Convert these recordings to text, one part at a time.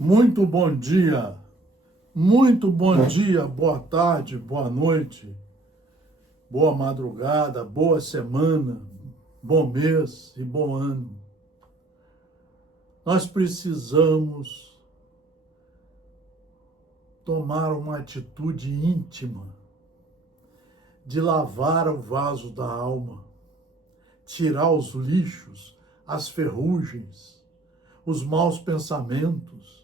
Muito bom dia, muito bom dia, boa tarde, boa noite, boa madrugada, boa semana, bom mês e bom ano. Nós precisamos tomar uma atitude íntima de lavar o vaso da alma, tirar os lixos, as ferrugens, os maus pensamentos,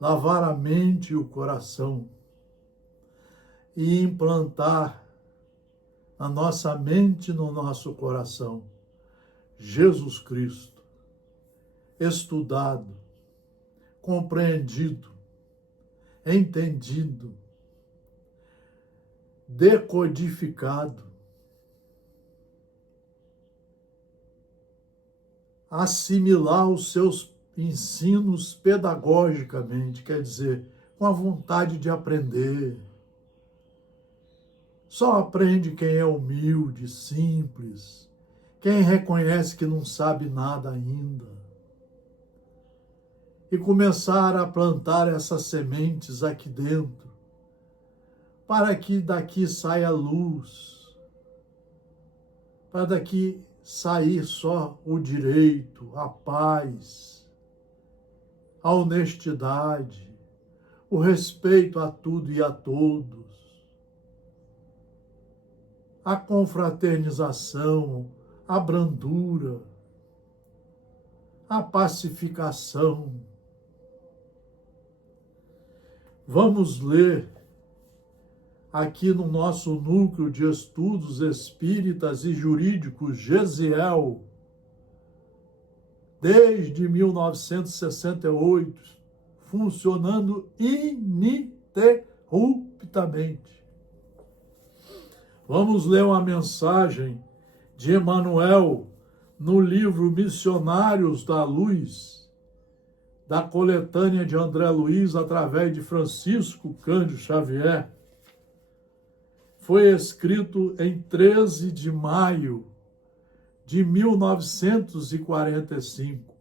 lavar a mente e o coração e implantar na nossa mente e no nosso coração Jesus Cristo, estudado, compreendido, entendido, decodificado, assimilar os seus ensinos pedagogicamente, quer dizer, com a vontade de aprender. Só aprende quem é humilde, simples, quem reconhece que não sabe nada ainda. E começar a plantar essas sementes aqui dentro, para que daqui saia luz, para daqui sair só o direito, a paz, a honestidade, o respeito a tudo e a todos, a confraternização, a brandura, a pacificação. Vamos ler aqui no nosso núcleo de estudos espíritas e jurídicos, Gesiel, desde 1968, funcionando ininterruptamente. Vamos ler uma mensagem de Emmanuel no livro Missionários da Luz, da coletânea de André Luiz, através de Francisco Cândido Xavier. Foi escrito em 13 de maio de 1945,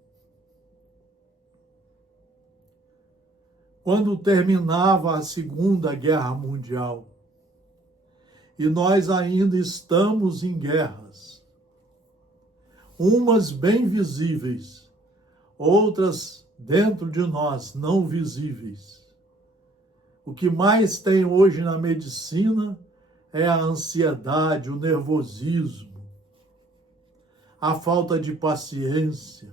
quando terminava a Segunda Guerra Mundial. E nós ainda estamos em guerras, umas bem visíveis, outras dentro de nós, não visíveis. O que mais tem hoje na medicina é a ansiedade, o nervosismo, a falta de paciência,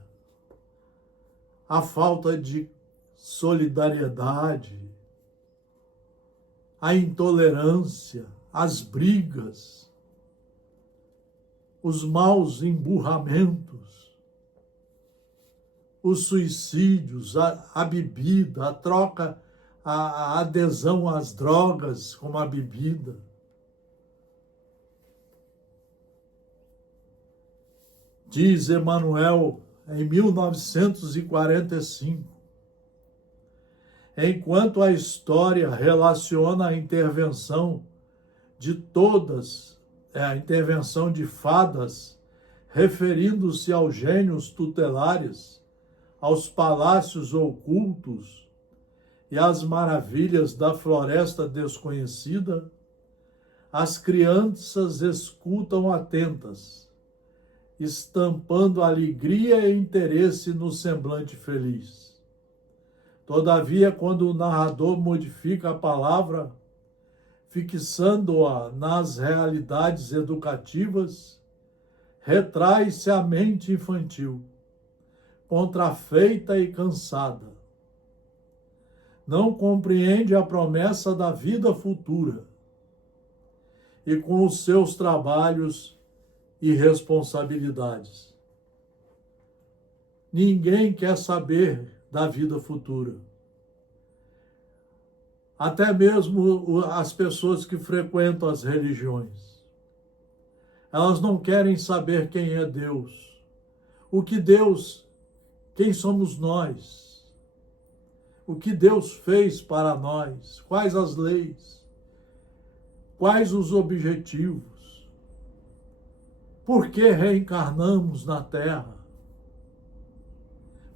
a falta de solidariedade, a intolerância, as brigas, os maus emburramentos, os suicídios, a bebida, a troca, a adesão às drogas como a bebida. Diz Emmanuel em 1945, enquanto a história relaciona a intervenção de todas, a intervenção de fadas, referindo-se aos gênios tutelares, aos palácios ocultos e às maravilhas da floresta desconhecida, as crianças escutam atentas, estampando alegria e interesse no semblante feliz. Todavia, quando o narrador modifica a palavra, fixando-a nas realidades educativas, retrai-se a mente infantil, contrafeita e cansada. Não compreende a promessa da vida futura e com os seus trabalhos e responsabilidades. Ninguém quer saber da vida futura. Até mesmo as pessoas que frequentam as religiões. Elas não querem saber quem é Deus. Quem somos nós? O que Deus fez para nós? Quais as leis? Quais os objetivos? Por que reencarnamos na Terra?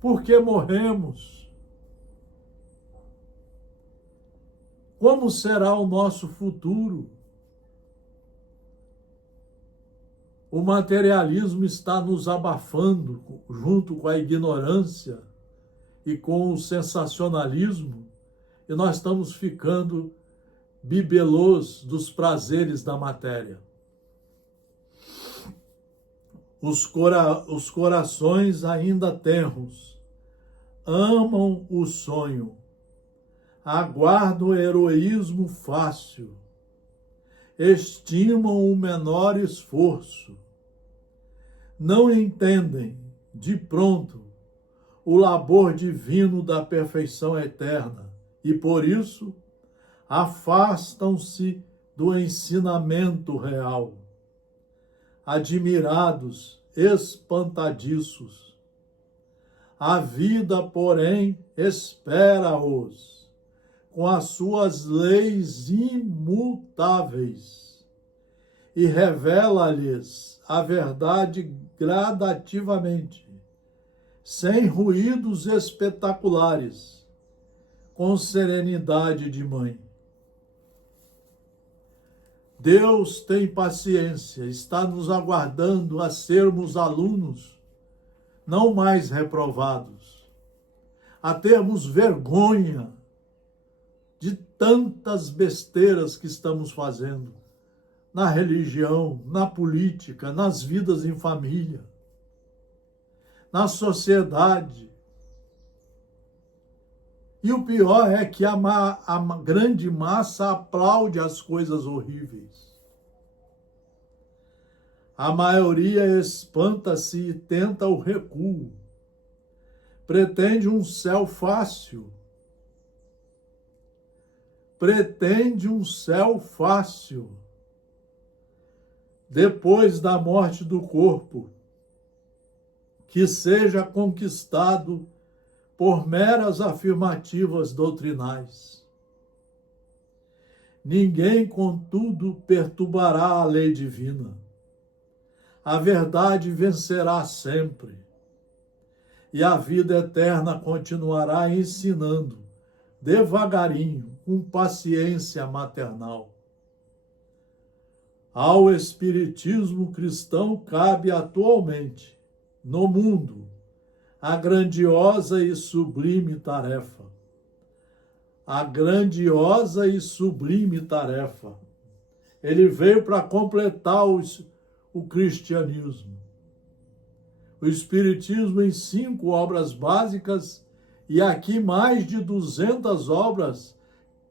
Por que morremos? Como será o nosso futuro? O materialismo está nos abafando junto com a ignorância e com o sensacionalismo, e nós estamos ficando bibelôs dos prazeres da matéria. Os corações ainda tenros amam o sonho, aguardam o heroísmo fácil, estimam o menor esforço, não entendem de pronto o labor divino da perfeição eterna e, por isso, afastam-se do ensinamento real. Admirados, espantadiços. A vida, porém, espera-os com as suas leis imutáveis e revela-lhes a verdade gradativamente, sem ruídos espetaculares, com serenidade de mãe. Deus tem paciência, está nos aguardando a sermos alunos, não mais reprovados, a termos vergonha de tantas besteiras que estamos fazendo na religião, na política, nas vidas em família, na sociedade. E o pior é que a grande massa aplaude as coisas horríveis. A maioria espanta-se e tenta o recuo. Pretende um céu fácil. Pretende um céu fácil. Depois da morte do corpo, que seja conquistado por meras afirmativas doutrinais. Ninguém, contudo, perturbará a lei divina. A verdade vencerá sempre, e a vida eterna continuará ensinando, devagarinho, com paciência maternal. Ao espiritismo cristão cabe atualmente, no mundo, a grandiosa e sublime tarefa. A grandiosa e sublime tarefa. Ele veio para completar o cristianismo. O Espiritismo em 5 obras básicas e aqui mais de 200 obras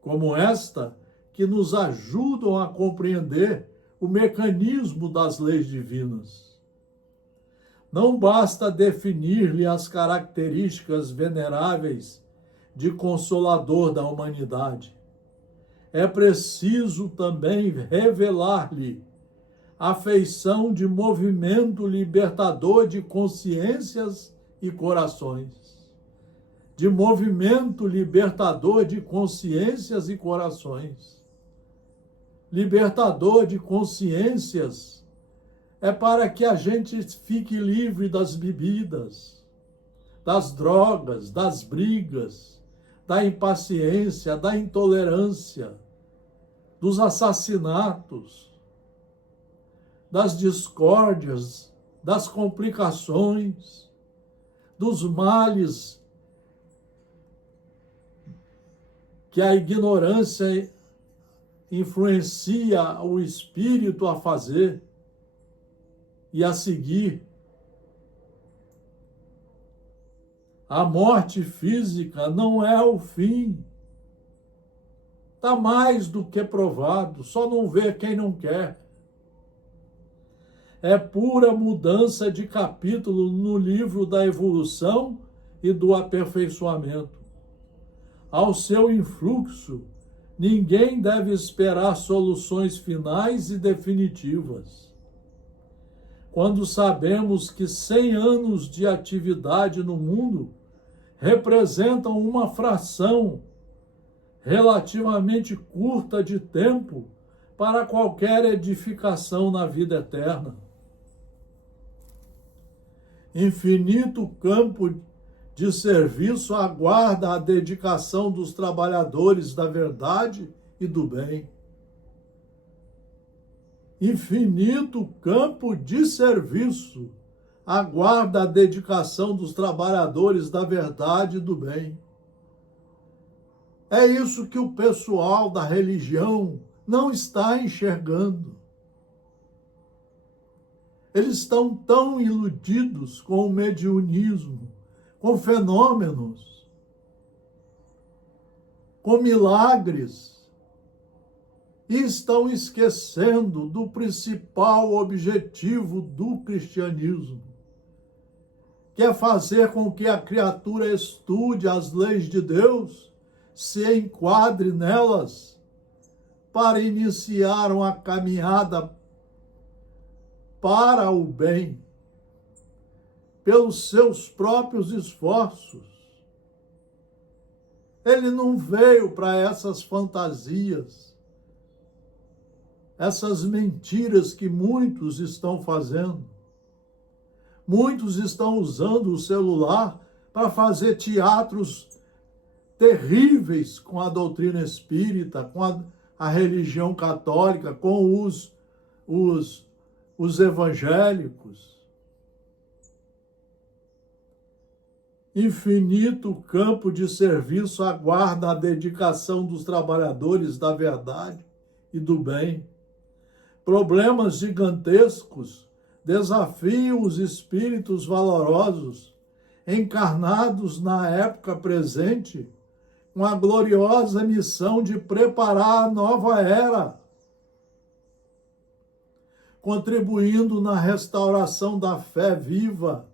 como esta que nos ajudam a compreender o mecanismo das leis divinas. Não basta definir-lhe as características veneráveis de consolador da humanidade. É preciso também revelar-lhe a feição de movimento libertador de consciências e corações. De movimento libertador de consciências e corações. Libertador de consciências é para que a gente fique livre das bebidas, das drogas, das brigas, da impaciência, da intolerância, dos assassinatos, das discórdias, das complicações, dos males que a ignorância influencia o espírito a fazer e a seguir. A morte física não é o fim. Está mais do que provado, só não vê quem não quer. É pura mudança de capítulo no livro da evolução e do aperfeiçoamento. Ao seu influxo, ninguém deve esperar soluções finais e definitivas. Quando sabemos que 100 anos de atividade no mundo representam uma fração relativamente curta de tempo para qualquer edificação na vida eterna. Infinito campo de serviço aguarda a dedicação dos trabalhadores da verdade e do bem. Infinito campo de serviço aguarda a dedicação dos trabalhadores da verdade e do bem. É isso que o pessoal da religião não está enxergando. Eles estão tão iludidos com o mediunismo, com fenômenos, com milagres, e estão esquecendo do principal objetivo do cristianismo, que é fazer com que a criatura estude as leis de Deus, se enquadre nelas, para iniciar uma caminhada para o bem, pelos seus próprios esforços. Ele não veio para essas fantasias, essas mentiras que muitos estão fazendo. Muitos estão usando o celular para fazer teatros terríveis com a doutrina espírita, com a religião católica, com os evangélicos. Infinito campo de serviço aguarda a dedicação dos trabalhadores da verdade e do bem. Problemas gigantescos desafiam os espíritos valorosos, encarnados na época presente, com a gloriosa missão de preparar a nova era, contribuindo na restauração da fé viva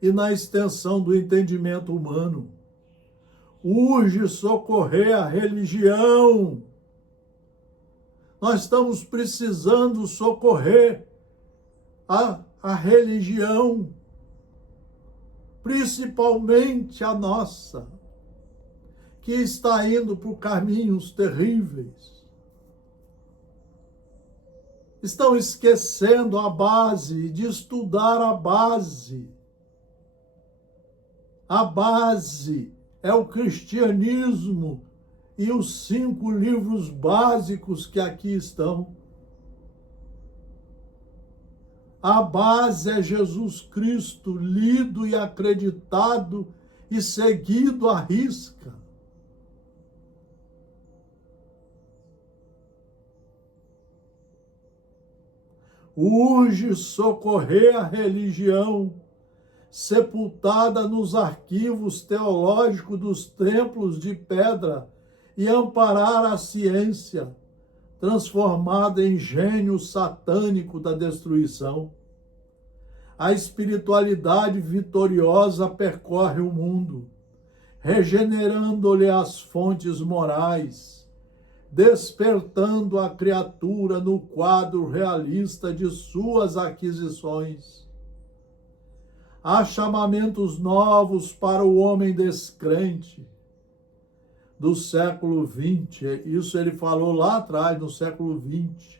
e na extensão do entendimento humano. Urge socorrer a religião. Nós estamos precisando socorrer a religião, principalmente a nossa, que está indo por caminhos terríveis. Estão esquecendo a base, de estudar a base. A base é o cristianismo e os 5 livros básicos que aqui estão. A base é Jesus Cristo, lido e acreditado e seguido à risca. Urge socorrer a religião, sepultada nos arquivos teológicos dos templos de pedra, e amparar a ciência, transformada em gênio satânico da destruição. A espiritualidade vitoriosa percorre o mundo, regenerando-lhe as fontes morais, despertando a criatura no quadro realista de suas aquisições. Há chamamentos novos para o homem descrente do século XX. Isso ele falou lá atrás, no século XX.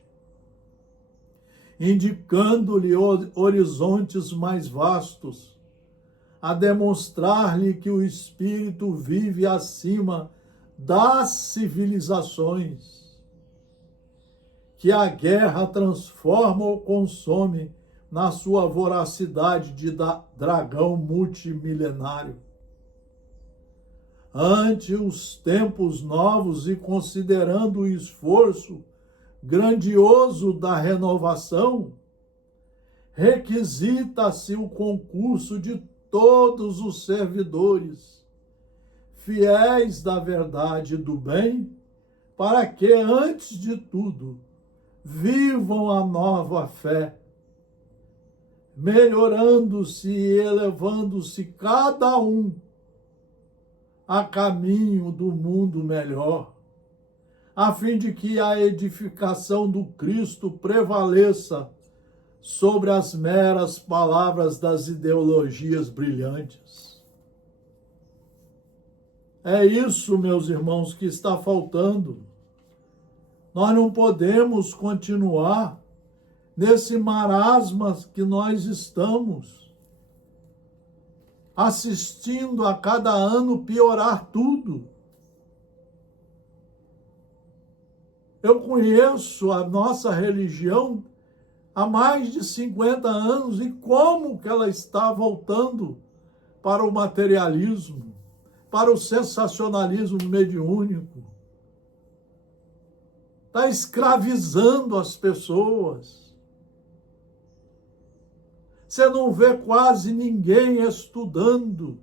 Indicando-lhe horizontes mais vastos, a demonstrar-lhe que o espírito vive acima das civilizações, que a guerra transforma ou consome na sua voracidade de dragão multimilenário. Ante os tempos novos e considerando o esforço grandioso da renovação, requisita-se o concurso de todos os servidores, fiéis da verdade e do bem, para que, antes de tudo, vivam a nova fé, melhorando-se e elevando-se cada um a caminho do mundo melhor, a fim de que a edificação do Cristo prevaleça sobre as meras palavras das ideologias brilhantes. É isso, meus irmãos, que está faltando. Nós não podemos continuar nesse marasma que nós estamos, assistindo a cada ano piorar tudo. Eu conheço a nossa religião há mais de 50 anos e como que ela está voltando para o materialismo, para o sensacionalismo mediúnico. Está escravizando as pessoas. Você não vê quase ninguém estudando.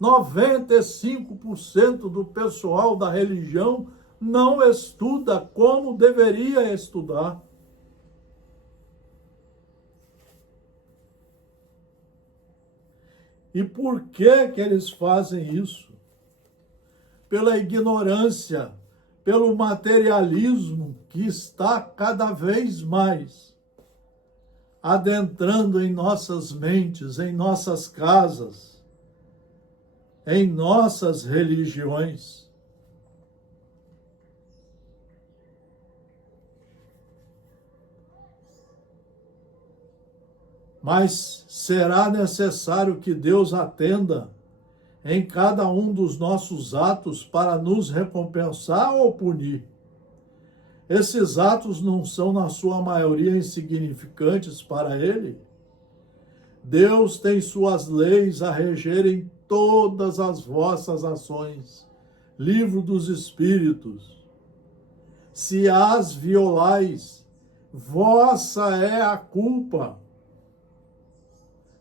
95% do pessoal da religião não estuda como deveria estudar. E por que que eles fazem isso? Pela ignorância, pelo materialismo que está cada vez mais adentrando em nossas mentes, em nossas casas, em nossas religiões. Mas será necessário que Deus atenda em cada um dos nossos atos para nos recompensar ou punir. Esses atos não são, na sua maioria, insignificantes para Ele? Deus tem suas leis a regerem todas as vossas ações. Livro dos Espíritos. Se as violais, vossa é a culpa.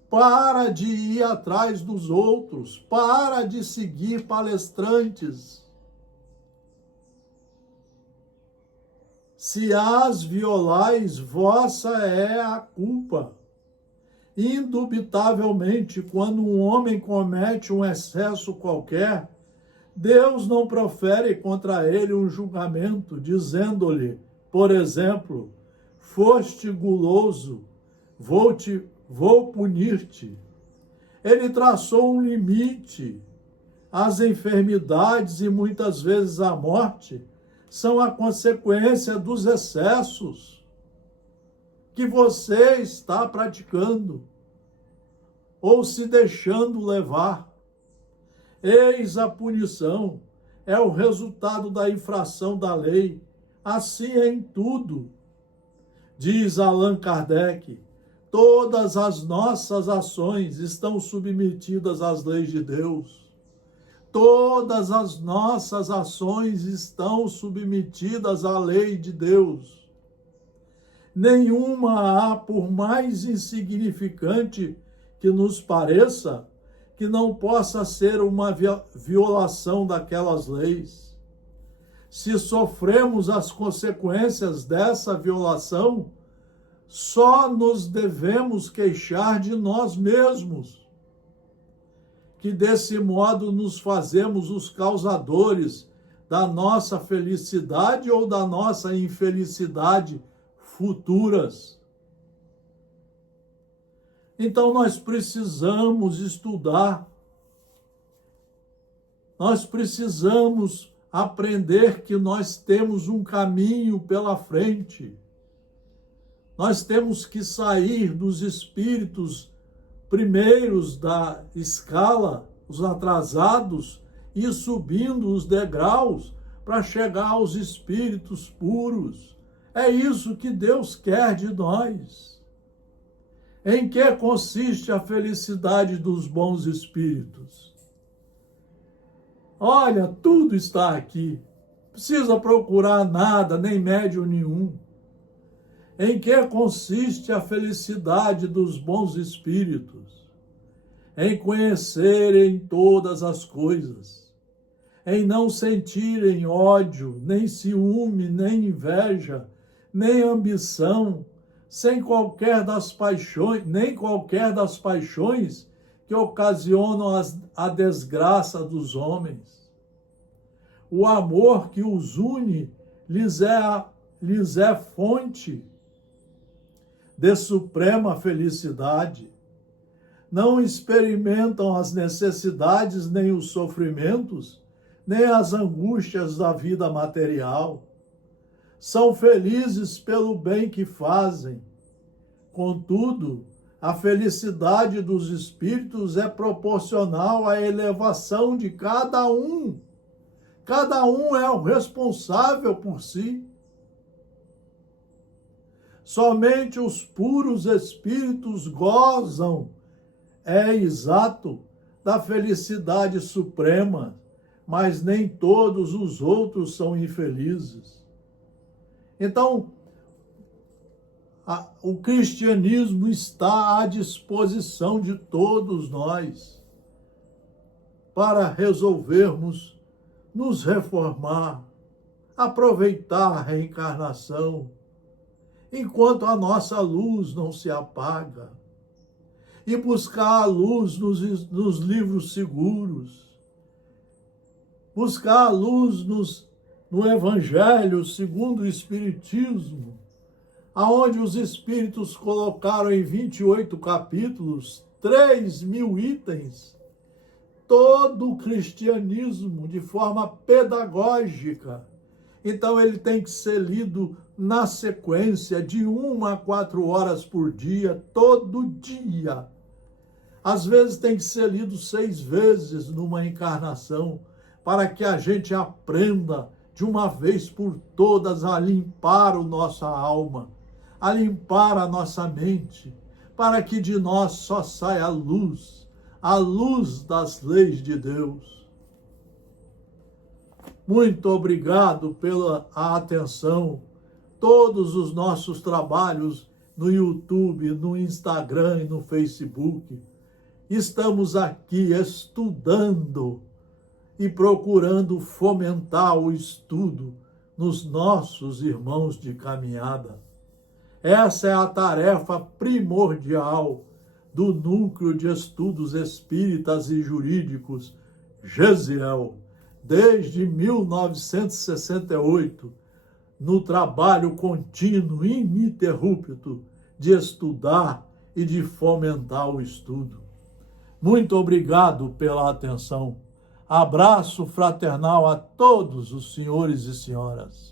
Para de ir atrás dos outros, para de seguir palestrantes. Se as violais, vossa é a culpa. Indubitavelmente, quando um homem comete um excesso qualquer, Deus não profere contra ele um julgamento, dizendo-lhe, por exemplo, foste guloso, vou punir-te. Ele traçou um limite. As enfermidades e muitas vezes a morte são a consequência dos excessos que você está praticando ou se deixando levar. Eis a punição, é o resultado da infração da lei. Assim é em tudo. Diz Allan Kardec, todas as nossas ações estão submetidas às leis de Deus. Todas as nossas ações estão submetidas à lei de Deus. Nenhuma há, por mais insignificante que nos pareça, que não possa ser uma violação daquelas leis. Se sofremos as consequências dessa violação, só nos devemos queixar de nós mesmos, que desse modo nos fazemos os causadores da nossa felicidade ou da nossa infelicidade futuras. Então nós precisamos estudar, nós precisamos aprender que nós temos um caminho pela frente. Nós temos que sair dos espíritos primeiros da escala, os atrasados, e subindo os degraus para chegar aos espíritos puros. É isso que Deus quer de nós. Em que consiste a felicidade dos bons espíritos? Olha, tudo está aqui. Não precisa procurar nada, nem médium nenhum. Em que consiste a felicidade dos bons espíritos? Em conhecerem todas as coisas, em não sentirem ódio, nem ciúme, nem inveja, nem ambição, sem qualquer das paixões, nem qualquer das paixões que ocasionam a desgraça dos homens. O amor que os une lhes é fonte de suprema felicidade. Não experimentam as necessidades, nem os sofrimentos, nem as angústias da vida material. São felizes pelo bem que fazem. Contudo, a felicidade dos espíritos é proporcional à elevação de cada um. Cada um é o responsável por si. Somente os puros espíritos gozam, é exato, da felicidade suprema, mas nem todos os outros são infelizes. Então, o cristianismo está à disposição de todos nós para resolvermos nos reformar, aproveitar a reencarnação, enquanto a nossa luz não se apaga, e buscar a luz nos livros seguros, buscar a luz no Evangelho segundo o Espiritismo, aonde os Espíritos colocaram em 28 capítulos, 3.000 itens, todo o cristianismo de forma pedagógica. Então ele tem que ser lido na sequência de 1 a 4 horas por dia, todo dia. Às vezes tem que ser lido 6 vezes numa encarnação, para que a gente aprenda de uma vez por todas a limpar a nossa alma, a limpar a nossa mente, para que de nós só saia a luz das leis de Deus. Muito obrigado pela atenção. Todos os nossos trabalhos no YouTube, no Instagram e no Facebook, estamos aqui estudando e procurando fomentar o estudo nos nossos irmãos de caminhada. Essa é a tarefa primordial do Núcleo de Estudos Espíritas e Jurídicos, GESIEL, desde 1968, no trabalho contínuo, ininterrupto, de estudar e de fomentar o estudo. Muito obrigado pela atenção. Abraço fraternal a todos os senhores e senhoras.